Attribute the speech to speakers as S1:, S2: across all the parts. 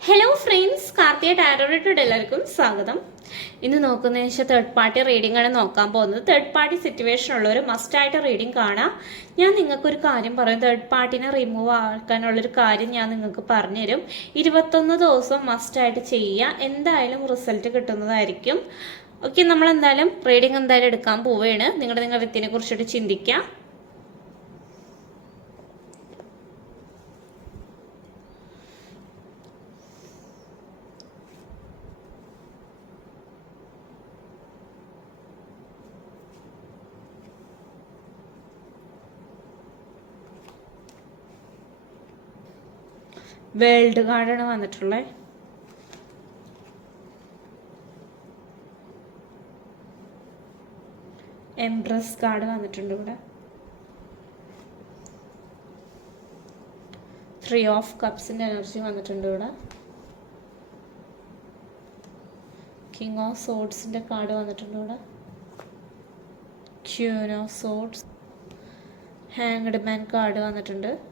S1: Hello friends Karthika ടാരോറിട്ടോട് എല്ലാവർക്കും സ്വാഗതം. ഇന്ന് നോക്കുന്ന വെച്ചാൽ തേർഡ് പാർട്ടി റീഡിംഗ് ആണ് നോക്കാൻ പോകുന്നത്. തേർഡ് പാർട്ടി സിറ്റുവേഷൻ ഉള്ളവർ മസ്റ്റായിട്ട് റീഡിംഗ് കാണാം. ഞാൻ നിങ്ങൾക്കൊരു കാര്യം പറയും. തേർഡ് പാർട്ടിനെ റിമൂവ് ആക്കാനുള്ളൊരു കാര്യം ഞാൻ നിങ്ങൾക്ക് പറഞ്ഞുതരും. ഇരുപത്തൊന്ന് ദിവസം മസ്റ്റായിട്ട് ചെയ്യുക. എന്തായാലും റിസൾട്ട് കിട്ടുന്നതായിരിക്കും. ഓക്കെ നമ്മൾ എന്തായാലും റീഡിംഗ് എന്തായാലും എടുക്കാൻ പോവുകയാണ്. നിങ്ങളുടെ നിങ്ങളുടെ വ്യക്തിനെ കുറിച്ചിട്ട് ചിന്തിക്കാം. വേൾഡ് കാർഡാണ് വന്നിട്ടുള്ളത് എംപ്രസ് കാർഡ് വന്നിട്ടുണ്ട് ഇവിടെ. ത്രീ ഓഫ് കപ്സിന്റെ എനർജി വന്നിട്ടുണ്ട് ഇവിടെ. കിങ് ഓഫ് സോഡ്സിന്റെ കാർഡ് വന്നിട്ടുണ്ട് ഇവിടെ. Queen of swords hanged man card വന്നിട്ടുണ്ട്.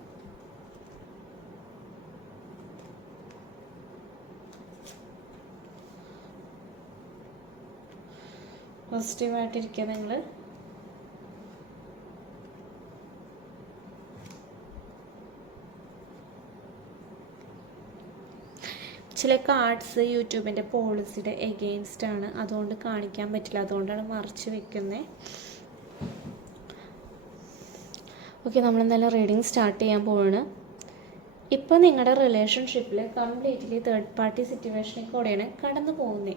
S1: പോസിറ്റീവായിട്ടിരിക്കുക നിങ്ങൾ ചില കാർഡ്സ് യൂട്യൂബിന്റെ പോളിസിയുടെ എഗെയിൻസ്റ്റ് ആണ്. അതുകൊണ്ട് കാണിക്കാൻ പറ്റില്ല. അതുകൊണ്ടാണ് മറച്ച് വെക്കുന്നത് ഓക്കെ നമ്മൾ എന്തായാലും റീഡിങ് സ്റ്റാർട്ട് ചെയ്യാൻ പോവാണ്. ഇപ്പോൾ നിങ്ങളുടെ റിലേഷൻഷിപ്പിൽ കംപ്ലീറ്റ്ലി തേർഡ് പാർട്ടി സിറ്റുവേഷനിൽ കൂടെയാണ് കടന്നു പോകുന്നത്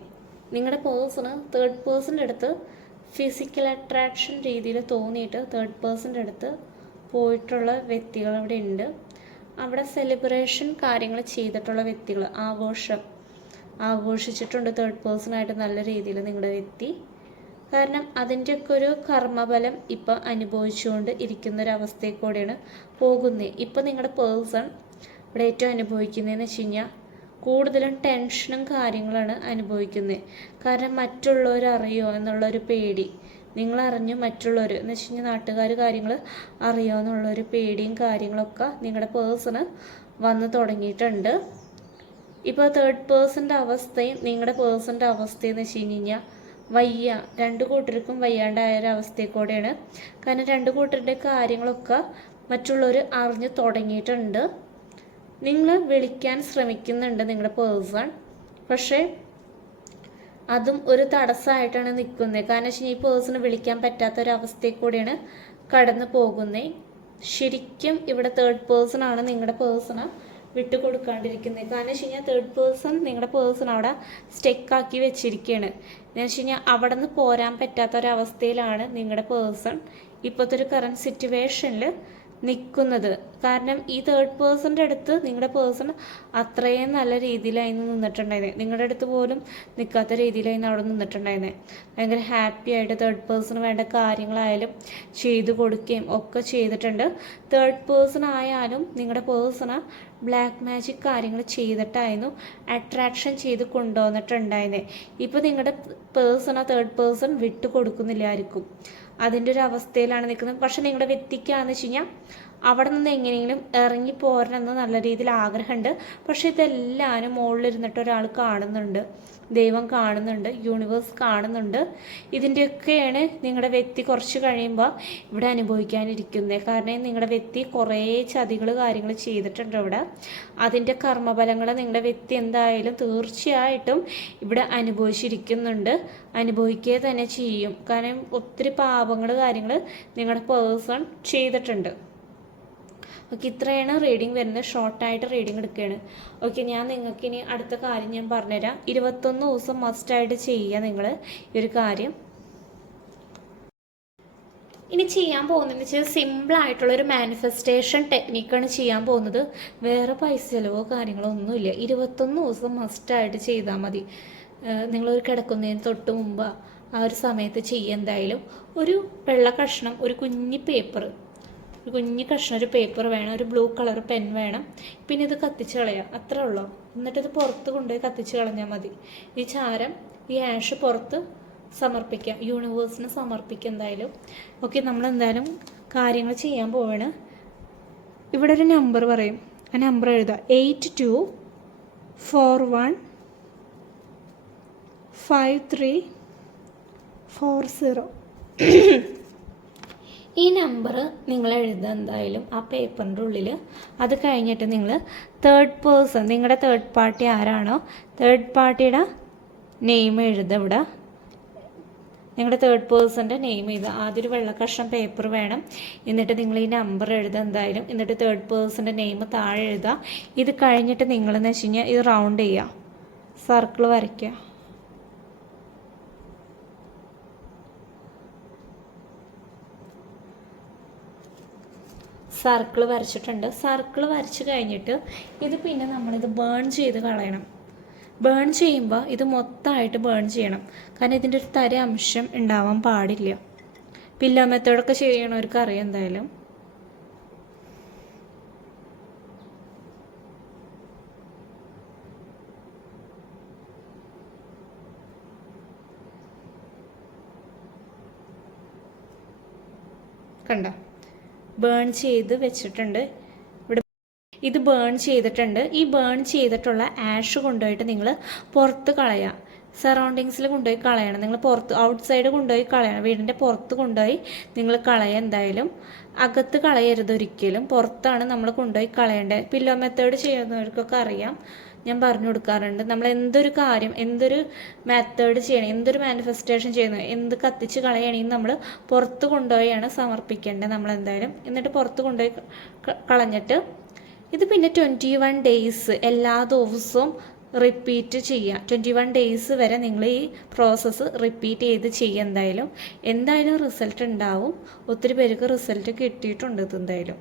S1: നിങ്ങളുടെ പേഴ്സണ് തേർഡ് പേഴ്സന്റെ അടുത്ത് ഫിസിക്കൽ അട്രാക്ഷൻ രീതിയിൽ തോന്നിയിട്ട് തേർഡ് പേഴ്സന്റെ അടുത്ത് പോയിട്ടുള്ള വ്യക്തികൾ അവിടെ ഉണ്ട് അവിടെ സെലിബ്രേഷൻ കാര്യങ്ങൾ ചെയ്തിട്ടുള്ള വ്യക്തികൾ ആഘോഷം ആഘോഷിച്ചിട്ടുണ്ട് തേർഡ് പേഴ്സണായിട്ട് നല്ല രീതിയിൽ നിങ്ങളുടെ വ്യക്തി. കാരണം അതിന്റെയൊക്കെ ഒരു കർമ്മഫലം ഇപ്പം അനുഭവിച്ചുകൊണ്ട് ഇരിക്കുന്ന ഒരു അവസ്ഥയിൽ കൂടെയാണ് പോകുന്നത് ഇപ്പം നിങ്ങളുടെ പേഴ്സൺ ഇവിടെ ഏറ്റവും അനുഭവിക്കുന്നതെന്ന് വെച്ച് കഴിഞ്ഞാൽ കൂടുതലും ടെൻഷനും കാര്യങ്ങളാണ് അനുഭവിക്കുന്നത് കാരണം മറ്റുള്ളവർ അറിയോ എന്നുള്ളൊരു പേടി. നിങ്ങൾ മറ്റുള്ളവർ എന്ന് വെച്ച് കഴിഞ്ഞാൽ നാട്ടുകാർ കാര്യങ്ങൾ അറിയോ എന്നുള്ളൊരു പേടിയും കാര്യങ്ങളൊക്കെ നിങ്ങളുടെ പേഴ്സണ് വന്ന് തുടങ്ങിയിട്ടുണ്ട്. ഇപ്പോൾ തേർഡ് പേഴ്സന്റെ അവസ്ഥയും നിങ്ങളുടെ പേഴ്സന്റെ അവസ്ഥയെന്ന് വെച്ച് കഴിഞ്ഞ് കഴിഞ്ഞാൽ വയ്യ. രണ്ട് കൂട്ടർക്കും വയ്യാണ്ടായ ഒരു അവസ്ഥയിൽ കൂടെയാണ് കാരണം രണ്ട് കൂട്ടരുടെ കാര്യങ്ങളൊക്കെ മറ്റുള്ളവർ അറിഞ്ഞു തുടങ്ങിയിട്ടുണ്ട്. നിങ്ങൾ വിളിക്കാൻ ശ്രമിക്കുന്നുണ്ട് നിങ്ങളുടെ പേഴ്സൺ. പക്ഷേ അതും ഒരു തടസ്സമായിട്ടാണ് നിൽക്കുന്നത്. കാരണം വെച്ചാൽ ഈ പേഴ്സണ് വിളിക്കാൻ പറ്റാത്ത ഒരു അവസ്ഥയിൽ കൂടിയാണ് കടന്നു പോകുന്നത് ശരിക്കും ഇവിടെ തേർഡ് പേഴ്സൺ ആണ് നിങ്ങളുടെ പേഴ്സണ വിട്ടുകൊടുക്കാണ്ടിരിക്കുന്നത്. കാരണം വെച്ച് കഴിഞ്ഞാൽ തേർഡ് പേഴ്സൺ നിങ്ങളുടെ പേഴ്സൺ അവിടെ സ്റ്റെക്കാക്കി വെച്ചിരിക്കുകയാണ് എന്ന് വെച്ച് കഴിഞ്ഞാൽ അവിടെ നിന്ന് പോരാൻ പറ്റാത്ത ഒരവസ്ഥയിലാണ് നിങ്ങളുടെ പേഴ്സൺ ഇപ്പോഴത്തെ ഒരു കറണ്ട് സിറ്റുവേഷനിൽ നിൽക്കുന്നത്. കാരണം ഈ തേർഡ് പേഴ്സന്റെ അടുത്ത് നിങ്ങളുടെ പേഴ്സൺ അത്രയും നല്ല രീതിയിലായിരുന്നു നിന്നിട്ടുണ്ടായിരുന്നത് നിങ്ങളുടെ അടുത്ത് പോലും നിൽക്കാത്ത രീതിയിലായിരുന്നു അവിടെ നിന്നിട്ടുണ്ടായിരുന്നത് ഭയങ്കര ഹാപ്പി ആയിട്ട് തേർഡ് പേഴ്സണ് വേണ്ട കാര്യങ്ങളായാലും ചെയ്തു കൊടുക്കുകയും ഒക്കെ ചെയ്തിട്ടുണ്ട്. തേർഡ് പേഴ്സൺ ആയാലും നിങ്ങളുടെ പേഴ്സണ് ബ്ലാക്ക് മാജിക് കാര്യങ്ങൾ ചെയ്തിട്ടായിരുന്നു അട്രാക്ഷൻ ചെയ്ത് കൊണ്ടുവന്നിട്ടുണ്ടായിരുന്നത് ഇപ്പോൾ നിങ്ങളുടെ പേഴ്സണ തേർഡ് പേഴ്സൺ വിട്ടു കൊടുക്കുന്നില്ലായിരിക്കും അതിന്റെ ഒരു അവസ്ഥയിലാണ് നിൽക്കുന്നത് പക്ഷെ നിങ്ങളുടെ വ്യക്തിക്കാന്ന് വെച്ച് കഴിഞ്ഞാൽ അവിടെ നിന്ന് എങ്ങനെയെങ്കിലും ഇറങ്ങി പോരണമെന്ന് നല്ല രീതിയിൽ ആഗ്രഹമുണ്ട്. പക്ഷെ ഇതെല്ലാവരും മുകളിലിരുന്നിട്ട് ഒരാൾ കാണുന്നുണ്ട്. ദൈവം കാണുന്നുണ്ട്. യൂണിവേഴ്സ് കാണുന്നുണ്ട്. ഇതിന്റെയൊക്കെയാണ് നിങ്ങളുടെ വ്യക്തി കുറച്ച് കഴിയുമ്പോൾ ഇവിടെ അനുഭവിക്കാനിരിക്കുന്നത്. കാരണം നിങ്ങളുടെ വ്യക്തി കുറേ ചതികൾ കാര്യങ്ങൾ ചെയ്തിട്ടുണ്ട് ഇവിടെ. അതിന്റെ കർമ്മഫലങ്ങൾ നിങ്ങളുടെ വ്യക്തി എന്തായാലും തീർച്ചയായിട്ടും ഇവിടെ അനുഭവിച്ചിരിക്കുന്നുണ്ട്. അനുഭവിക്കുക തന്നെ ചെയ്യും. കാരണം ഒത്തിരി പാപങ്ങൾ കാര്യങ്ങൾ നിങ്ങളുടെ പേഴ്സൺ ചെയ്തിട്ടുണ്ട്. ഓക്കെ ഇത്രയാണ് റീഡിങ് വരുന്നത്. ഷോർട്ടായിട്ട് റീഡിങ് എടുക്കുകയാണ്. ഓക്കെ ഞാൻ നിങ്ങൾക്ക് ഇനി അടുത്ത കാര്യം ഞാൻ പറഞ്ഞുതരാം. ഇരുപത്തൊന്ന് ദിവസം മസ്റ്റായിട്ട് ചെയ്യുക നിങ്ങൾ ഈ ഒരു കാര്യം. ഇനി ചെയ്യാൻ പോകുന്നതെന്ന് വെച്ചാൽ ഒരു മാനിഫെസ്റ്റേഷൻ ടെക്നിക്കാണ് ചെയ്യാൻ പോകുന്നത്. വേറെ പൈസ ചിലവോ കാര്യങ്ങളോ ഒന്നുമില്ല. ഇരുപത്തൊന്ന് ദിവസം മസ്റ്റായിട്ട് ചെയ്താൽ മതി. നിങ്ങളൊരു കിടക്കുന്നതിന് തൊട്ട് മുമ്പ് ആ ഒരു സമയത്ത് ചെയ്യുക എന്തായാലും. ഒരു വെള്ള കഷ്ണം ഒരു കുഞ്ഞി പേപ്പർ ഒരു കുഞ്ഞു കഷ്ണം ഒരു പേപ്പർ വേണം ഒരു ബ്ലൂ കളർ പെൻ വേണം. പിന്നെ ഇത് കത്തിച്ച് കളയാം. അത്രേ ഉള്ളൂ. എന്നിട്ടത് പുറത്ത് കൊണ്ടുപോയി കത്തിച്ച് കളഞ്ഞാൽ മതി. ഈ ചാരം ഈ ആഷ് പുറത്ത് സമർപ്പിക്കാം. യൂണിവേഴ്സിന് സമർപ്പിക്കുക എന്തായാലും. ഓക്കെ നമ്മൾ എന്തായാലും കാര്യങ്ങൾ ചെയ്യാൻ പോവാണ്. ഇവിടെ ഒരു നമ്പർ പറയും. ആ നമ്പർ എഴുതുക eight two four one five three four zero ഈ നമ്പർ നിങ്ങൾ എഴുതുക എന്തായാലും ആ പേപ്പറിന്റെ ഉള്ളിൽ അത് കഴിഞ്ഞിട്ട് നിങ്ങൾ തേർഡ് പേഴ്സൺ നിങ്ങളുടെ തേർഡ് പാർട്ടി ആരാണോ തേർഡ് പാർട്ടിയുടെ നെയിം എഴുതുക ഇവിടെ. നിങ്ങളുടെ തേർഡ് പേഴ്സന്റെ നെയിം എഴുതുക. ആദ്യം ഒരു വെള്ളക്കഷ്ണം പേപ്പർ വേണം. എന്നിട്ട് നിങ്ങൾ ഈ നമ്പർ എഴുതുക എന്തായാലും. എന്നിട്ട് തേർഡ് പേഴ്സന്റെ നെയിം താഴെ എഴുതുക. ഇത് കഴിഞ്ഞിട്ട് നിങ്ങളെന്ന് വെച്ച് കഴിഞ്ഞാൽ ഇത് റൗണ്ട് ചെയ്യുക. സർക്കിൾ വരയ്ക്കുക. സർക്കിൾ വരച്ചിട്ടുണ്ട്. സർക്കിൾ വരച്ച് കഴിഞ്ഞിട്ട് ഇത് പിന്നെ നമ്മളിത് ബേൺ ചെയ്ത് കളയണം. ബേൺ ചെയ്യുമ്പോൾ ഇത് മൊത്തമായിട്ട് ബേൺ ചെയ്യണം. കാരണം ഇതിന്റെ ഒരു തര അംശം ഉണ്ടാവാൻ പാടില്ല. പില്ലോ മെത്തേഡൊക്കെ ചെയ്യണവർക്ക് അറിയാം എന്തായാലും. കണ്ടോ? ബേൺ ചെയ്ത് വെച്ചിട്ടുണ്ട്. ഇവിടെ ഇത് ബേൺ ചെയ്തിട്ടുണ്ട്. ഈ ബേൺ ചെയ്തിട്ടുള്ള ആഷ് കൊണ്ടുപോയിട്ട് നിങ്ങൾ പുറത്ത് കളയുക സറൗണ്ടിങ്സിൽ കൊണ്ടുപോയി കളയണം. നിങ്ങൾ പുറത്ത് ഔട്ട് സൈഡ് കൊണ്ടുപോയി കളയണം. വീടിന്റെ പുറത്ത് കൊണ്ടുപോയി നിങ്ങൾ കളയുക എന്തായാലും. അകത്ത് കളയരുത് ഒരിക്കലും. പുറത്താണ് നമ്മൾ കൊണ്ടുപോയി കളയേണ്ടത്. പില്ലോ മെത്തേഡ് ചെയ്യുന്നവർക്കൊക്കെ അറിയാം. ഞാൻ പറഞ്ഞു കൊടുക്കാറുണ്ട്. നമ്മൾ എന്തൊരു കാര്യം എന്തൊരു മെത്തേഡ് ചെയ്യണം എന്തൊരു മാനിഫെസ്റ്റേഷൻ ചെയ്യുന്നു എന്ത് കത്തിച്ച് കളയണമെങ്കിൽ നമ്മൾ പുറത്ത് കൊണ്ടുപോയാണ് സമർപ്പിക്കേണ്ടത് നമ്മൾ എന്തായാലും എന്നിട്ട് പുറത്ത് കൊണ്ടുപോയി കളഞ്ഞിട്ട് ഇത് പിന്നെ ട്വന്റി വൺ ഡേയ്സ് എല്ലാ ദിവസവും റിപ്പീറ്റ് ചെയ്യുക ട്വന്റി വൺ ഡേയ്സ് വരെ നിങ്ങൾ ഈ പ്രോസസ്സ് റിപ്പീറ്റ് ചെയ്ത് ചെയ്യുക എന്തായാലും. എന്തായാലും റിസൾട്ട് ഉണ്ടാവും. ഒത്തിരി പേർക്ക് റിസൾട്ട് കിട്ടിയിട്ടുണ്ട് ഇത് എന്തായാലും.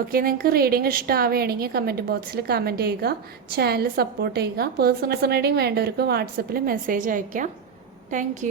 S1: ഓക്കെ നിങ്ങൾക്ക് റീഡിംഗ് ഇഷ്ടമാവുകയാണെങ്കിൽ കമന്റ് ബോക്സിൽ കമന്റ് ചെയ്യുക ചാനൽ സപ്പോർട്ട് ചെയ്യുക പേഴ്സണൽ റീഡിംഗ് വേണ്ടവർക്ക് വാട്സപ്പിൽ മെസ്സേജ് അയയ്ക്കാം. താങ്ക്